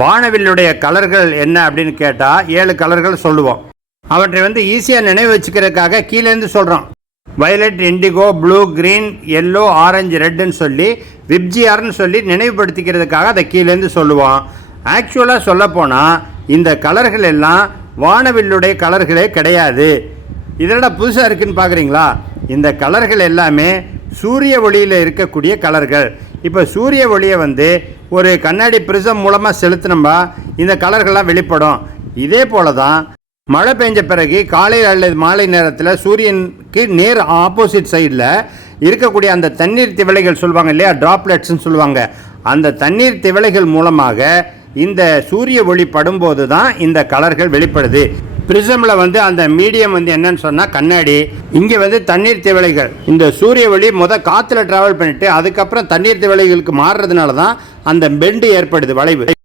வானவில்லுடைய கலர்கள் என்ன அப்படின்னு கேட்டால் 7 கலர்கள் சொல்லுவோம். அவற்றை ஈஸியாக நினைவு வச்சுக்கிறதுக்காக கீழேருந்து சொல்கிறோம். Violet, indigo, blue, green, yellow, orange, ரெட்டுன்னு சொல்லி விப்ஜிஆர்னு சொல்லி நினைவுபடுத்திக்கிறதுக்காக அதை கீழேருந்து சொல்லுவோம். ஆக்சுவலாக சொல்லப்போனால் இந்த கலர்கள் எல்லாம் வானவில்லுடைய கலர்களே கிடையாது. இதோட புதுசாக இருக்குதுன்னு பார்க்குறீங்களா? இந்த கலர்கள் எல்லாமே சூரிய ஒளியில் இருக்கக்கூடிய கலர்கள். இப்போ சூரிய ஒளியை ஒரு கண்ணாடி ப்ரிசம் மூலமாக செலுத்தினோம்பா இந்த கலர்கள்லாம் வெளிப்படும். இதே போல தான் மழை பெஞ்ச பிறகு காலையில் அல்லது மாலை நேரத்தில் சூரியனுக்கு நேர் ஆப்போசிட் சைடில் இருக்கக்கூடிய அந்த தண்ணீர் திவலைகள் சொல்லுவாங்க இல்லையா, ட்ராப்லெட்ஸ்ன்னு சொல்லுவாங்க. அந்த தண்ணீர் திவலைகள் மூலமாக இந்த சூரிய ஒளி படும்போது தான் இந்த கலர்கள் வெளிப்படுது. ப்ரிசமில் அந்த மீடியம் என்னன்னு சொன்னால் கண்ணாடி, இங்கே தண்ணீர் திவலைகள். இந்த சூரிய ஒளி காற்றுல ட்ராவல் பண்ணிவிட்டு அதுக்கப்புறம் தண்ணீர் திவலைகளுக்கு மாறுறதுனால தான் அந்த பெண்டு ஏற்படுது, வளைவு.